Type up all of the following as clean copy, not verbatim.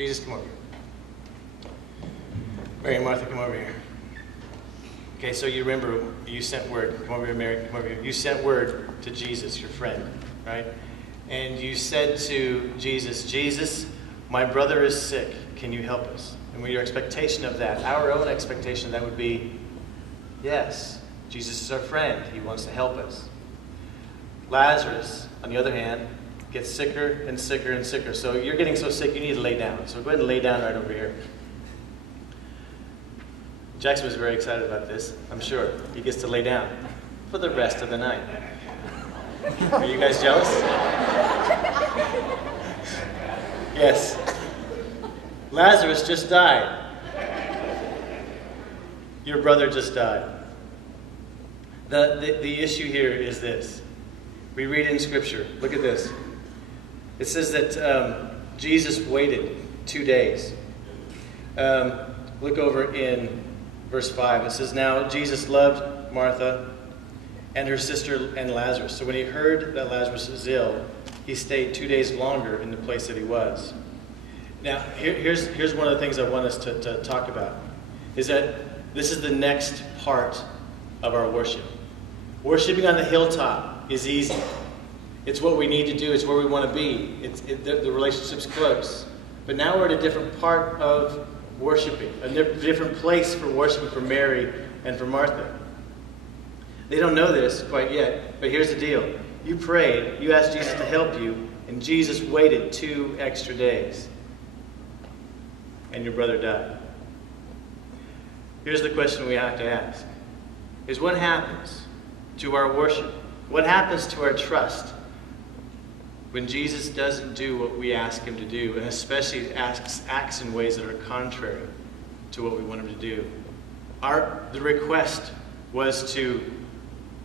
Jesus, come over here. Mary and Martha, come over here. Okay, so you remember, you sent word. Come over here, Mary, come over here. You sent word to Jesus, your friend, right? And you said to Jesus, Jesus, my brother is sick. Can you help us? And your expectation of that, our own expectation of that would be, yes, Jesus is our friend. He wants to help us. Lazarus, on the other hand, gets sicker and sicker and sicker. So you're getting so sick you need to lay down. So go ahead and lay down right over here. Jackson was very excited about this, I'm sure. He gets to lay down for the rest of the night. Are you guys jealous? Yes. Lazarus just died. Your brother just died. The issue here is this. We read in Scripture. Look at this. It says that Jesus waited 2 days. Look over in verse 5. It says, now Jesus loved Martha and her sister and Lazarus. So when he heard that Lazarus was ill, he stayed 2 days longer in the place that he was. Now, here's one of the things I want us to talk about, is that this is the next part of our worship. Worshiping on the hilltop is easy. It's what we need to do. It's where we want to be. The relationship's close. But now we're at a different part of worshiping, a different place for worshiping for Mary and for Martha. They don't know this quite yet, but here's the deal. You prayed, you asked Jesus to help you, and Jesus waited 2 extra days. And your brother died. Here's the question we have to ask, is what happens to our worship? What happens to our trust when Jesus doesn't do what we ask him to do, and especially acts in ways that are contrary to what we want him to do? The request was to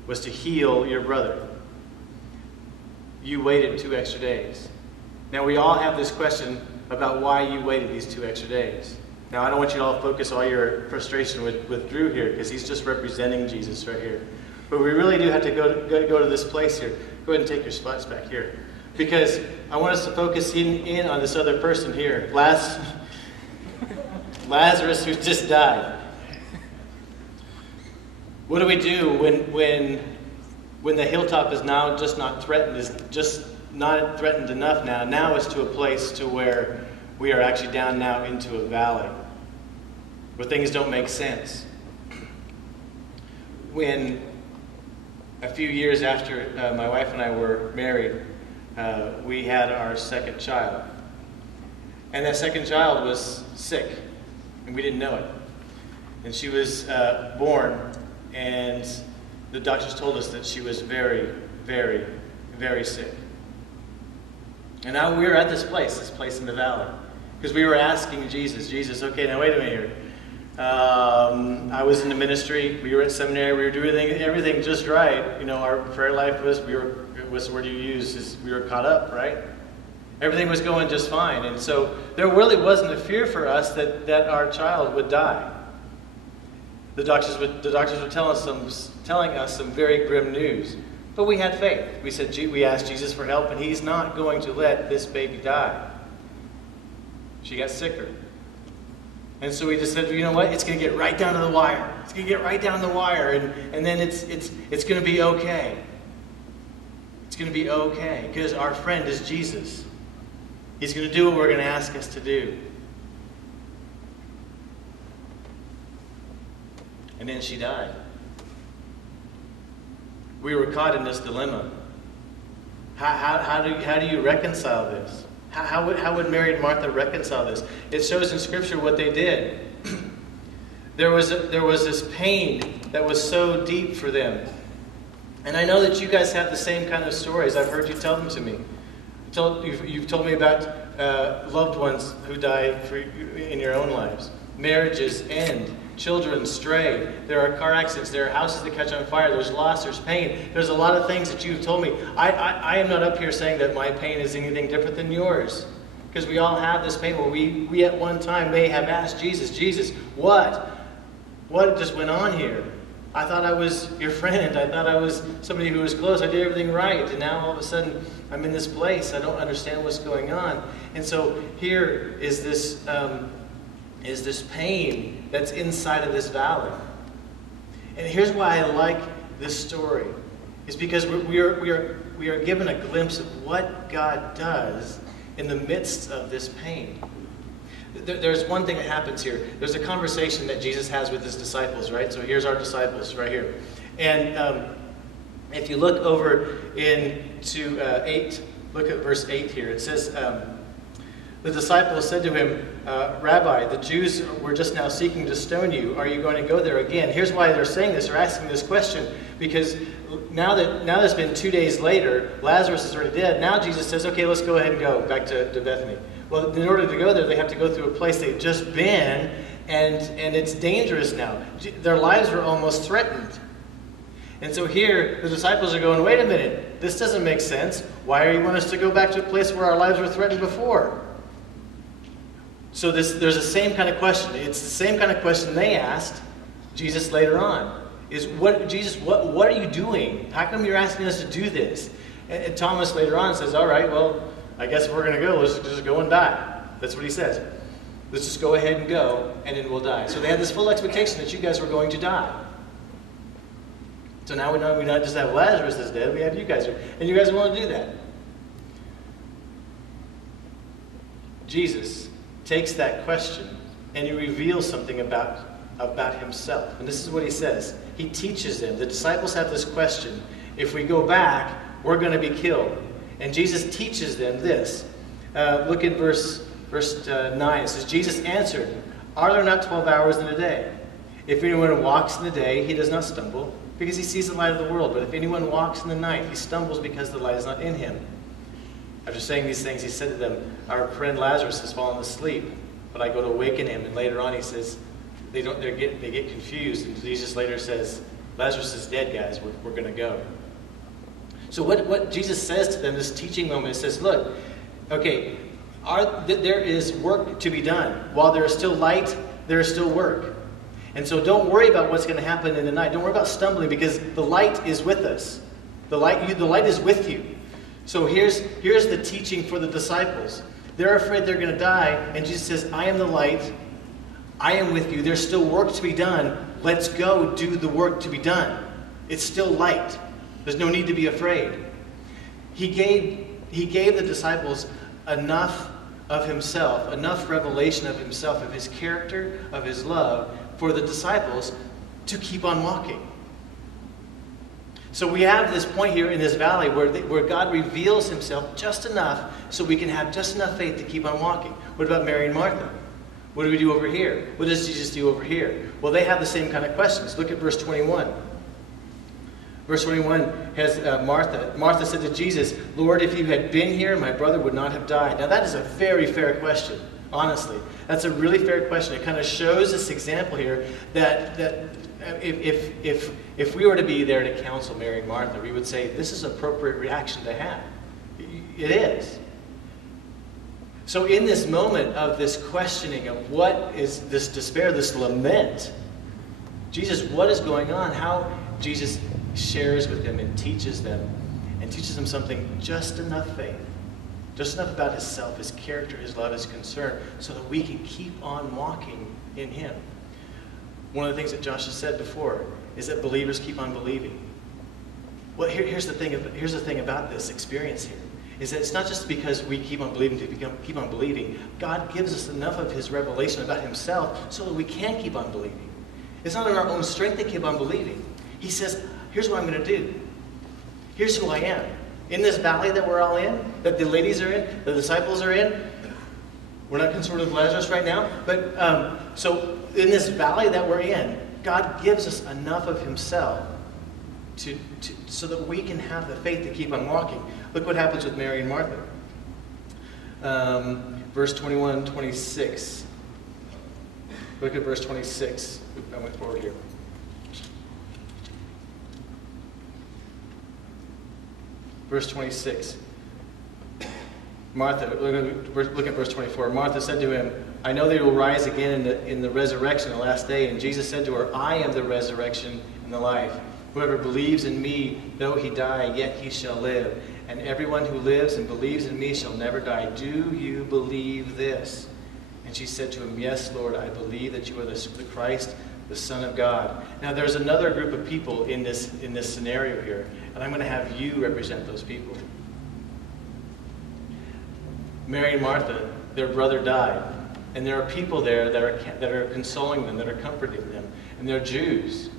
heal your brother. You waited 2 extra days. Now we all have this question about why you waited these 2 extra days. Now I don't want you to all focus all your frustration with Drew here, because he's just representing Jesus right here. But we really do have to go to this place here. Go ahead and take your spots back here. Because I want us to focus in on this other person here. Lazarus, who just died. What do we do when the hilltop is now just not threatened, is just not threatened enough now? Now it's to a place to where we are actually down now into a valley, where things don't make sense. When a few years after my wife and I were married, we had our second child. And that second child was sick, and we didn't know it. And she was born, and the doctors told us that she was very, very, very sick. And now we were at this place in the valley, because we were asking Jesus, okay, now wait a minute here. I was in the ministry, we were at seminary, we were doing everything just right. You know, our prayer life was, what's the word you use, is we were caught up, right? Everything was going just fine. And so there really wasn't a fear for us that our child would die. The doctors were telling us some very grim news. But we had faith. We asked Jesus for help, and he's not going to let this baby die. She got sicker. And so we just said, you know what? It's going to get right down to the wire. It's going to get right down the wire, and then it's going to be okay. It's going to be okay, because our friend is Jesus. He's going to do what we're going to ask us to do. And then she died. We were caught in this dilemma. How do you reconcile this? How would Mary and Martha reconcile this? It shows in Scripture what they did. There was this pain that was so deep for them. And I know that you guys have the same kind of stories. I've heard you tell them to me. You've told me about loved ones who die in your own lives. Marriages end. Children stray. There are car accidents. There are houses that catch on fire. There's loss. There's pain. There's a lot of things that you've told me. I am not up here saying that my pain is anything different than yours. Because we all have this pain where we at one time may have asked Jesus, what just went on here? I thought I was your friend. I thought I was somebody who was close. I did everything right. And now all of a sudden I'm in this place. I don't understand what's going on. And so here is this pain that's inside of this valley. And here's why I like this story. It's because we are given a glimpse of what God does in the midst of this pain. There's one thing that happens here. There's a conversation that Jesus has with his disciples, right? So here's our disciples right here. And if you look over into 8, look at verse 8 here. It says, the disciples said to him, Rabbi, the Jews were just now seeking to stone you. Are you going to go there again? Here's why they're saying this, or asking this question. Because now that it's been 2 days later, Lazarus is already dead. Now Jesus says, okay, let's go ahead and go back to Bethany. Well, in order to go there, they have to go through a place they've just been, and it's dangerous now. Their lives are almost threatened. And so here, the disciples are going, wait a minute, this doesn't make sense. Why do you want us to go back to a place where our lives were threatened before? So there's the same kind of question. It's the same kind of question they asked Jesus later on. Jesus, what are you doing? How come you're asking us to do this? And Thomas later on says, all right, well, I guess if we're going to go, let's just go and die. That's what he says. Let's just go ahead and go, and then we'll die. So they had this full expectation that you guys were going to die. So now we not just have Lazarus is dead, we have you guys. And you guys want to do that. Jesus takes that question, and he reveals something about himself. And this is what he says. He teaches them. The disciples have this question. If we go back, we're going to be killed. And Jesus teaches them this. Look at verse 9. It says, Jesus answered, are there not 12 hours in a day? If anyone walks in the day, he does not stumble, because he sees the light of the world. But if anyone walks in the night, he stumbles because the light is not in him. After saying these things, he said to them, our friend Lazarus has fallen asleep, but I go to awaken him. And later on he says, they get confused. And Jesus later says, Lazarus is dead, guys. We're going to go. So what Jesus says to them, this teaching moment, says, look, okay, there is work to be done. While there is still light, there is still work. And so don't worry about what's going to happen in the night. Don't worry about stumbling, because the light is with us. The light is with you. So here's the teaching for the disciples. They're afraid they're going to die, and Jesus says, I am the light. I am with you. There's still work to be done. Let's go do the work to be done. It's still light. There's no need to be afraid. He gave the disciples enough of himself, enough revelation of himself, of his character, of his love, for the disciples to keep on walking. So we have this point here in this valley where God reveals himself just enough so we can have just enough faith to keep on walking. What about Mary and Martha? What do we do over here? What does Jesus do over here? Well, they have the same kind of questions. Look at verse 21. Verse 21 has Martha. Martha said to Jesus, Lord, if you had been here, my brother would not have died. Now that is a very fair question, honestly. That's a really fair question. It kind of shows this example here that if we were to be there to counsel Mary and Martha, we would say this is an appropriate reaction to have. It is. So in this moment of this questioning of what is this despair, this lament, Jesus, what is going on? How Jesus shares with them and teaches them something, just enough faith, just enough about himself, his character, his love, his concern, so that we can keep on walking in him. One of the things that Josh has said before is that believers keep on believing. Well, here's the thing about this experience here, is that it's not just because we keep on believing to keep on believing. God gives us enough of his revelation about himself so that we can keep on believing. It's not in our own strength to keep on believing. He says, here's what I'm going to do. Here's who I am. In this valley that we're all in, that the ladies are in, the disciples are in, we're not concerned with Lazarus right now, but so in this valley that we're in, God gives us enough of himself so that we can have the faith to keep on walking. Look what happens with Mary and Martha. Verse 21, 26. Look at verse 26. I went forward here. Verse 26. Martha, look at verse 24. Martha said to him, I know that you will rise again in the resurrection, the last day. And Jesus said to her, I am the resurrection and the life. Whoever believes in me, though he die, yet he shall live. And everyone who lives and believes in me shall never die. Do you believe this? And she said to him, Yes, Lord, I believe that you are the Christ, the Son of God. Now there's another group of people in this scenario here, and I'm going to have you represent those people. Mary and Martha, their brother died, and there are people there that are consoling them, that are comforting them, and they're Jews.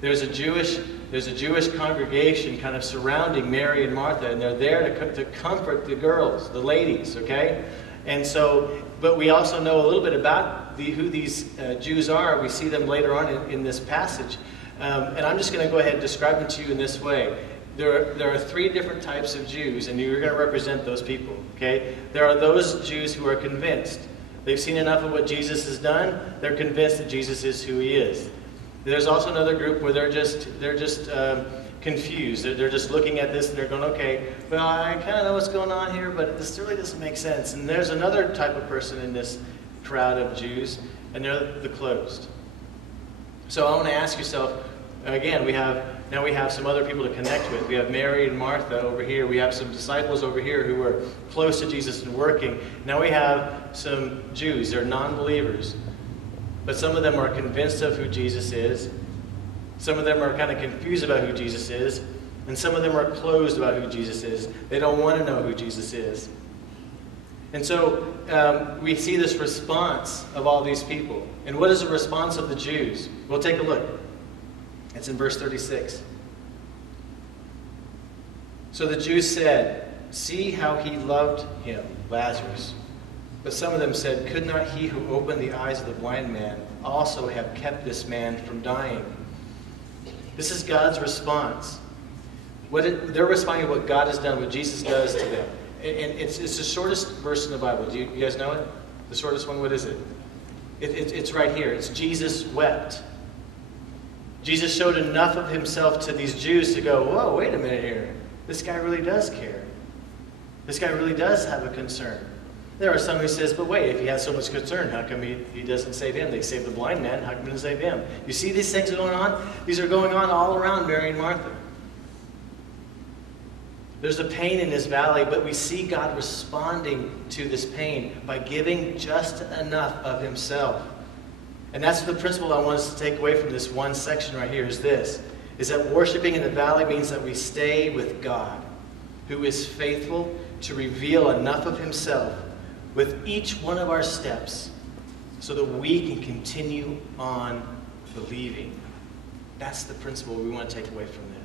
There's a Jewish congregation kind of surrounding Mary and Martha, and they're there to comfort the girls, the ladies, okay? And so, but we also know a little bit about who these Jews are. We see them later on in this passage. And I'm just going to go ahead and describe them to you in this way. There are three different types of Jews, and you're going to represent those people, okay? There are those Jews who are convinced. They've seen enough of what Jesus has done. They're convinced that Jesus is who he is. There's also another group where they're just confused. They're just looking at this and they're going, okay, well, I kind of know what's going on here, but this really doesn't make sense. And there's another type of person in this crowd of Jews, and they're the closed. So I want to ask yourself, again, we have some other people to connect with. We have Mary and Martha over here. We have some disciples over here who are close to Jesus and working. Now we have some Jews. They're non-believers. But some of them are convinced of who Jesus is. Some of them are kind of confused about who Jesus is. And some of them are closed about who Jesus is. They don't want to know who Jesus is. And so we see this response of all these people. And what is the response of the Jews? Well, take a look. It's in verse 36. So the Jews said, See how he loved him, Lazarus. But some of them said, Could not he who opened the eyes of the blind man also have kept this man from dying? This is God's response. They're responding to what God has done, what Jesus does to them. And it's the shortest verse in the Bible. Do you guys know it? The shortest one, what is it? It's right here. It's Jesus wept. Jesus showed enough of himself to these Jews to go, whoa, wait a minute here. This guy really does care. This guy really does have a concern. There are some who says, but wait, if he has so much concern, how come he doesn't save him? They save the blind man, how come he doesn't save him? You see these things going on? These are going on all around Mary and Martha. There's a pain in this valley, but we see God responding to this pain by giving just enough of himself. And that's the principle I want us to take away from this one section right here is this, is that worshiping in the valley means that we stay with God, who is faithful to reveal enough of himself with each one of our steps so that we can continue on believing. That's the principle we want to take away from this.